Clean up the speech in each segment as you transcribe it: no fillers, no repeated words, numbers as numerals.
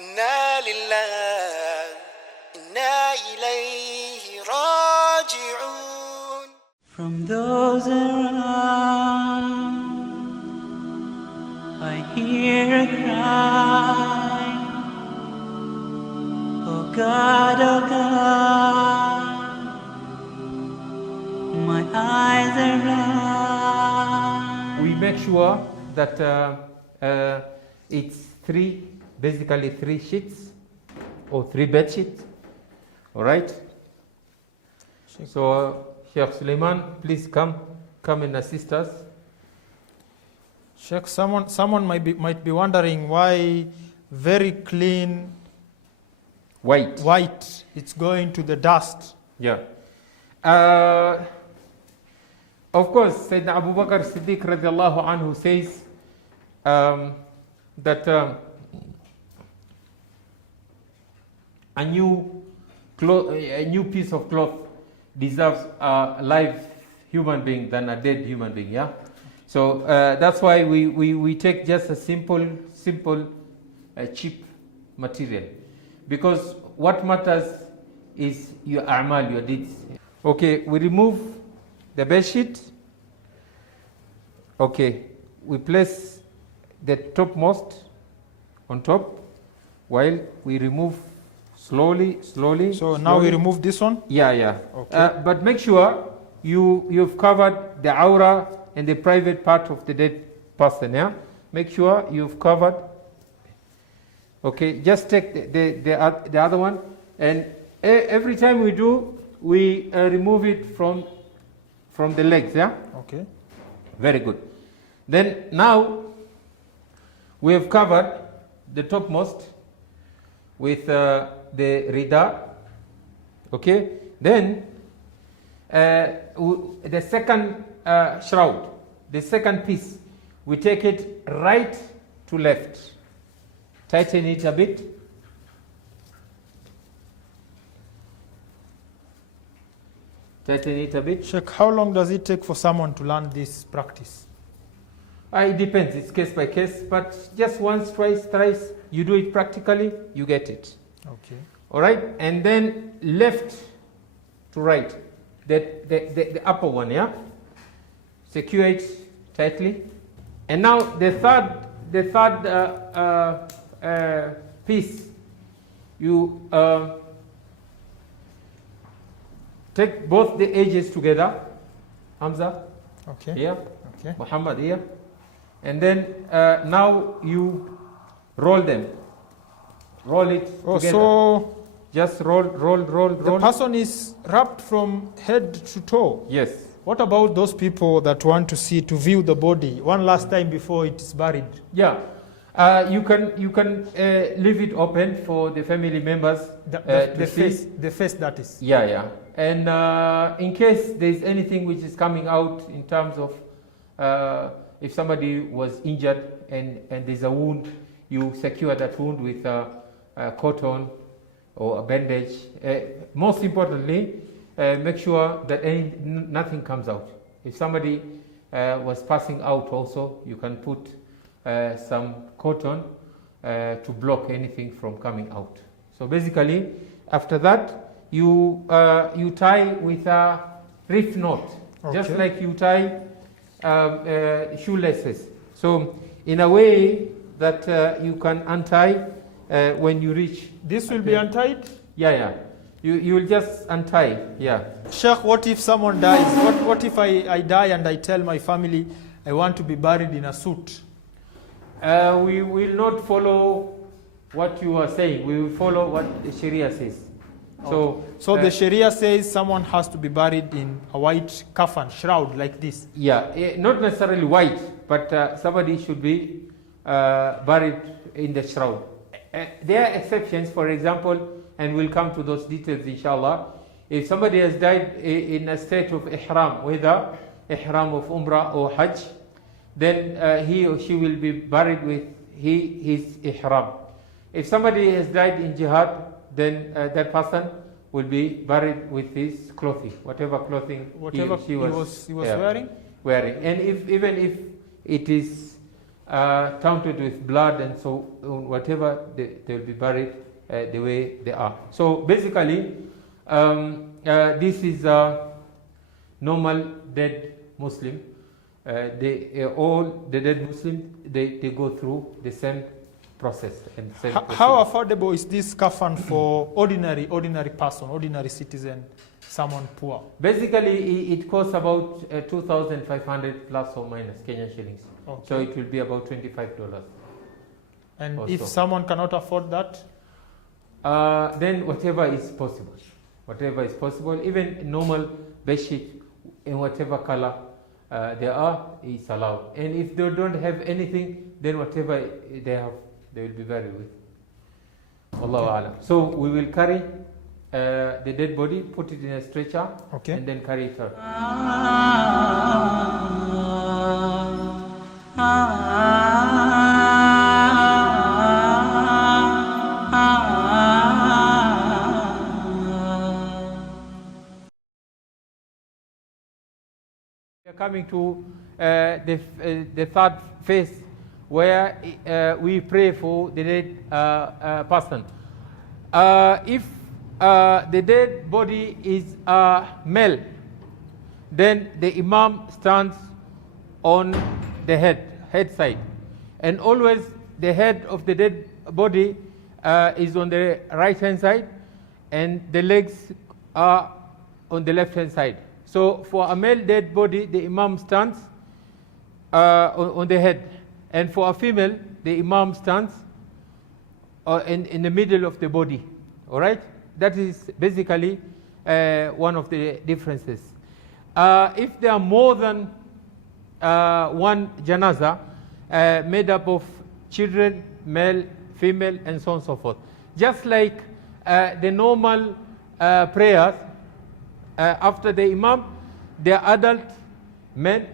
إنا لله إنا إليه راجعون. From those around I hear a cry, oh God, my eyes are blind. We make sure that it's basically three sheets or three bed sheets. All right. So Sheikh Suleiman, please come and assist us. Sheikh, someone might be wondering why very clean white it's going to the dust. Yeah. Of course, Sayyidina Abu Bakr Siddiq radiallahu anhu says that a new piece of cloth deserves a live human being than a dead human being. Yeah. So that's why we take just a simple, cheap material, because what matters is your a'mal, your deeds. Okay, we remove the bed sheet. Okay, we place the topmost on top while we remove slowly. So now we remove this one? Yeah. Okay. But make sure you've covered the aura and the private part of the dead person. Yeah, make sure you've covered. Okay, just take the other one, and every time we do, we remove it from the legs. Yeah. Okay. Very good. Then now we have covered the topmost with the rida. Okay. Then the second shroud, the second piece, we take it right to left. Tighten it a bit. Tighten it a bit. Sheikh, how long does it take for someone to learn this practice? It depends, it's case by case, but just once, twice, thrice, you do it practically, you get it. Okay. All right, and then left to right, the upper one, yeah? Secure it tightly. And now the third piece, you take both the edges together, Hamza, Okay. here, Okay. Muhammad here, and then now you roll them. Roll it together. So Just roll. the person is wrapped from head to toe. Yes. What about those people that want to view the body one last time before it is buried? Yeah. You can leave it open for the family members The see. face that is. Yeah. And in case there's anything which is coming out in terms of if somebody was injured and there's a wound, you secure that wound with cotton or a bandage. Most importantly, make sure that nothing comes out. If somebody was passing out also, you can put some cotton to block anything from coming out. So basically, after that, you tie with a reef knot, just like you tie shoelaces. So in a way that you can untie when you reach. This will be untied? Yeah. You will just untie. Yeah. Sheikh, what if someone dies? What if I die and I tell my family I want to be buried in a suit? We will not follow what you are saying. We will follow what the Sharia says. Okay. So the Sharia says someone has to be buried in a white kafan, shroud like this. Yeah, not necessarily white, but somebody should be buried in the shroud. There are exceptions, for example, and we'll come to those details inshallah. If somebody has died in a state of ihram, whether ihram of umrah or hajj, then he or she will be buried with his ihram. If somebody has died in jihad, then that person will be buried with his clothing, whatever clothing he or she was wearing. And even if it is tainted with blood, and so whatever they will be buried the way they are. So basically, this is a normal dead Muslim. All the dead Muslims, they go through the same process and same How affordable is this kafan for ordinary person, ordinary citizen, someone poor? Basically, it costs about 2,500 plus or minus Kenyan shillings. Okay. So it will be about $25. And or if so. someone cannot afford that? Then whatever is possible. Whatever is possible, even normal bedsheet in whatever color they are, is allowed. And if they don't have anything, then whatever they have, they will be buried with. Allahu Alam. So we will carry the dead body, put it in a stretcher, Okay. and then carry it out. We are coming to the third phase, where we pray for the dead person. If the dead body is male, then the imam stands on the head side, and always the head of the dead body is on the right hand side, and the legs are on the left hand side. So for a male dead body, the imam stands on the head, and for a female, the imam stands in the middle of the body. All right, that is basically one of the differences. If there are more than one janaza made up of children, male, female, and so on and so forth, just like the normal prayers, after the imam, they are adult men,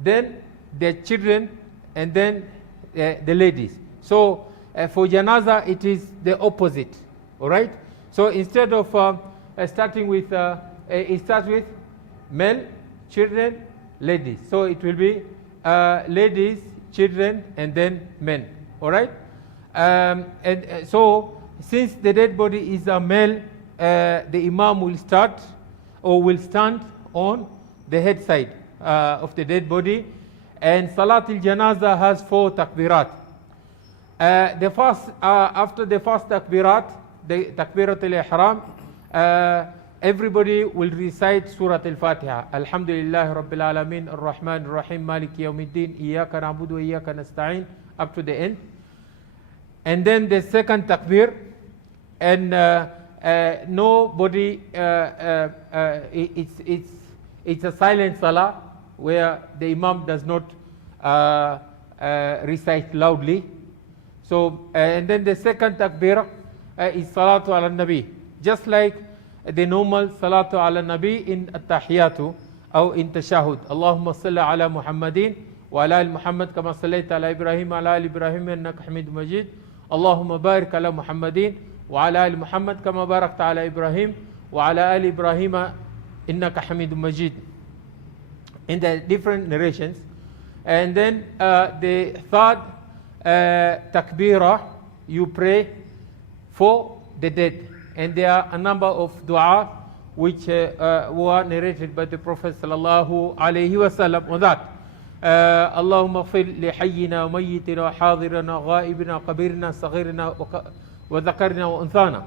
then the children, and then the ladies. So for janaza, it is the opposite. All right. So instead of starting with, it starts with male, children, ladies. So it will be ladies, children, and then men. All right. So since the dead body is a male, the imam will start or will stand on the head side of the dead body, and Salat al-Janaza has 4 takbirat. The first, after the first takbirat, the takbirat al-ihram, everybody will recite Surah al-Fatiha. Alhamdulillah Rabbil Alameen, Ar-Rahman Ar-Rahim, Maliki Yawmiddin, Iyaka na'budu wa Iyaka nasta'in, up to the end. And then the second takbir, and nobody, it's a silent salah where the imam does not recite loudly. So, and then the second takbir is salatu ala nabi, just like the normal salatu ala nabi in at-tahiyatu or in tashahud. Allahumma salli ala Muhammadin wa ala ali Muhammad kama sallaita ala Ibrahim wa ala ali Ibrahim innaka Hamidum Majid. Allahumma barik ala Muhammadin wa ala ali Muhammad kama barakta ala Ibrahim wa ala ali Ibrahim innaka Hamidum Majid. In the different narrations. And then the third takbirah, you pray for the dead. And there are a number of dua which were narrated by the Prophet sallallahu alaihi wasallam on that. Allahumma ighfir li hayyina wa mayyitina wa hadirina wa ghaibina wa kabirina saghirina wa dhakarina wa unthana.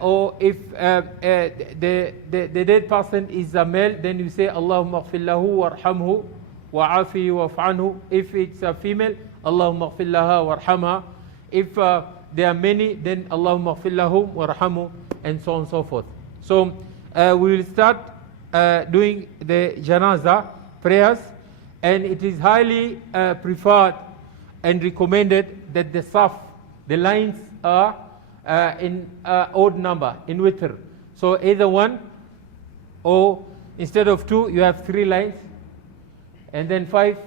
Or if the dead person is a male, then you say Allahumma ighfir lahu warhamhu wa afihi wa'fu. If it's a female, Allahumma ighfir laha warhamha. If there are many, then Allahumma ighfir lahum warhamhu, and so on and so forth. So we will start doing the janaza prayers, and it is highly preferred and recommended that the saf, the lines are in odd number, in witr. So either 1, or instead of 2, you have 3 lines, and then 5,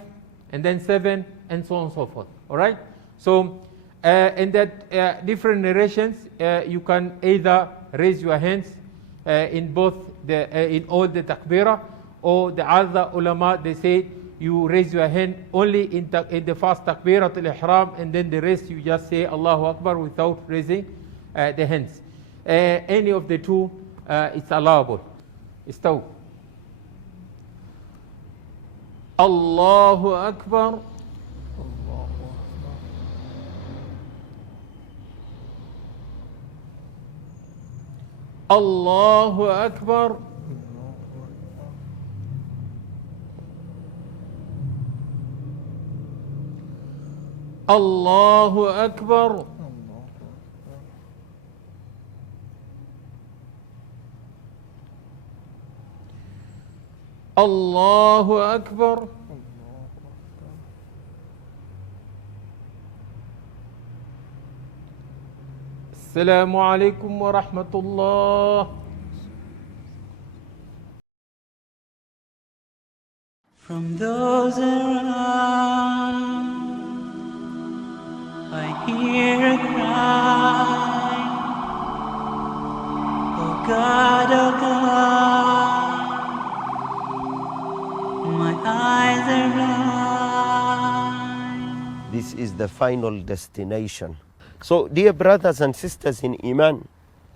and then 7, and so on and so forth. All right. So in that different narrations, you can either raise your hands in both in all the takbirah, or the other ulama, they say you raise your hand only in the first takbirat al-ihram, and then the rest you just say Allahu Akbar without raising the hands. Any of the two, it's allowable. Istaw. Allahu Akbar. Allahu Akbar. Allahu Akbar. Allahu Akbar. Assalamu alaikum wa rahmatullah. From those around, I hear a cry. Oh God, my eyes are blind. This is the final destination. So, dear brothers and sisters in Iman,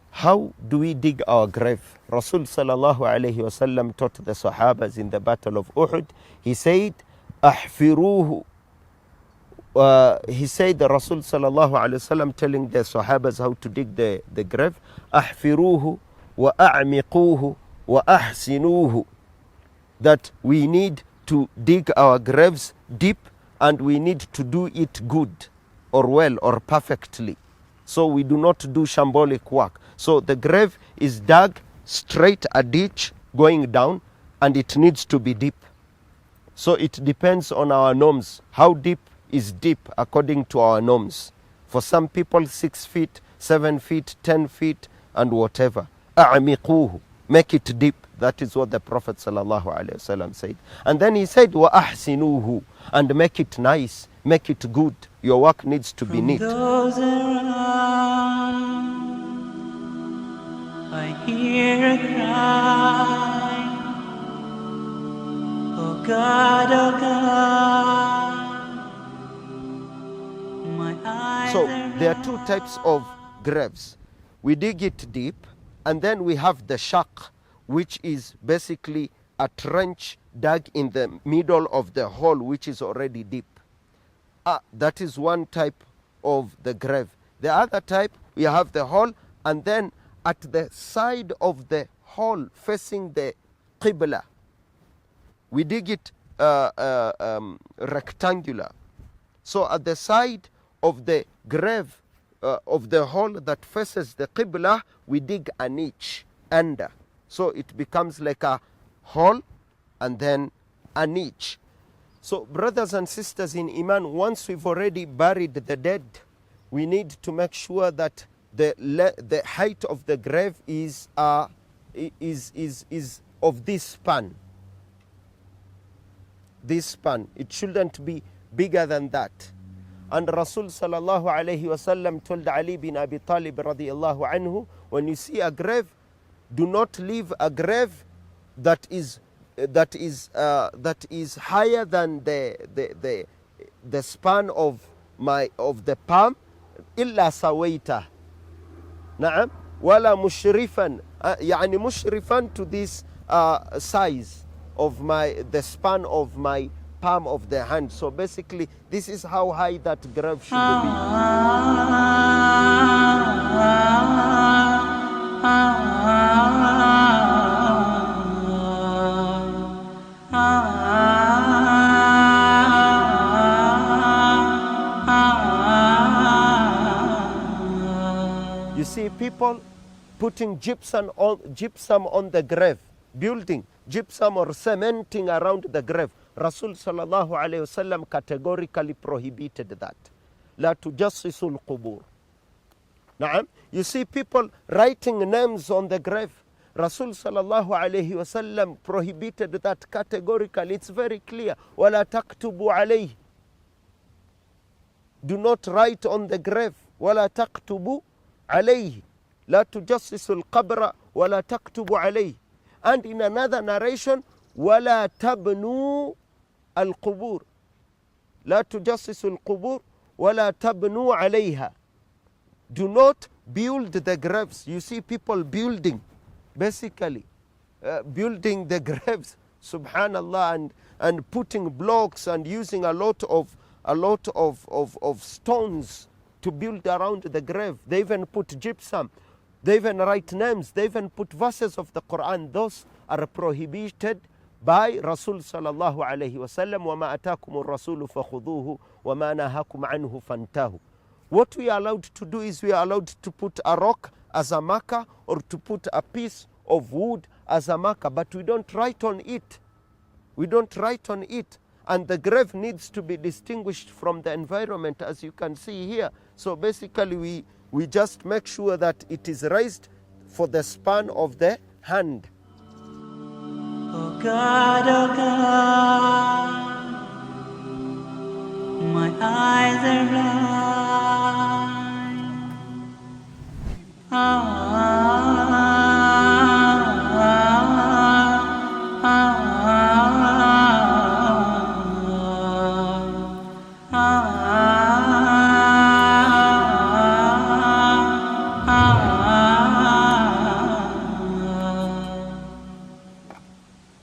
how do we dig our grave? Rasul sallallahu alayhi wasallam taught the Sahabas in the battle of Uhud. He said, "Ahfiruhu." He said, the Rasul sallallahu alayhi wasallam telling the Sahabas how to dig the grave, "Ahfiruhu wa a'miquhu wa ahsinuhu." That we need to dig our graves deep and we need to do it good or well or perfectly. So we do not do shambolic work. So the grave is dug straight, a ditch going down, and it needs to be deep. So it depends on our norms. How deep is deep according to our norms? For some people 6 feet, 7 feet, 10 feet, and whatever. أَعْمِقُوهُ. Make it deep. That is what the Prophet ﷺ said. And then he said, وَأَحْسِنُوهُ. And make it nice, make it good. Your work needs to be neat. Those around, I hear a cry. Oh God, my eyes So are there are two types of graves. We dig it deep, and then we have the shaq, which is basically a trench dug in the middle of the hole, which is already deep. That is one type of the grave. The other type, we have the hole, and then at the side of the hole facing the qibla, we dig it rectangular. So at the side of the grave of the hole that faces the qibla, we dig a niche under. So it becomes like a hole and then a niche. So brothers and sisters in Iman, once we've already buried the dead, we need to make sure that the height of the grave is of this span. This span. It shouldn't be bigger than that. And Rasul sallallahu alayhi wasallam told Ali bin Abi Talib radiyallahu anhu, when you see a grave, do not leave a grave that is higher than the span of the palm, illa sawaita. Na'am, wala mushrifan, yani mushrifan to this size of the span of my palm of the hand. So basically, this is how high that grave should be. You see people putting gypsum on the grave, building gypsum or cementing around the grave. Rasul sallallahu alayhi wasallam categorically prohibited that. La tujassisul qubur. Naam. You see people writing names on the grave. Rasul sallallahu alayhi wasallam prohibited that categorically. It's very clear. Wala taktubu alayhi. Do not write on the grave. Wala taktubu alayhi. La tujassisul qabra wala taktubu alayhi. And in another narration, وَلَا تَبْنُوا القبور لا تجسسوا القبور ولا تبنوا عليها. Do not build the graves. You see people building, basically building the graves, subhanallah, and putting blocks and using a lot of stones to build around the grave. They even put gypsum. They even write names. They even put verses of the Quran. Those are prohibited by Rasul sallallahu alayhi wa sallam. وَمَا أَتَاكُمُ الرَّسُولُ فَخُذُوهُ وَمَا نَهَاكُمْ عَنْهُ فَانْتَهُ. What we are allowed to do is we are allowed to put a rock as a marker or to put a piece of wood as a marker, but we don't write on it. We don't write on it. And the grave needs to be distinguished from the environment, as you can see here. So basically we just make sure that it is raised for the span of the hand. Oh God, my eyes are blind.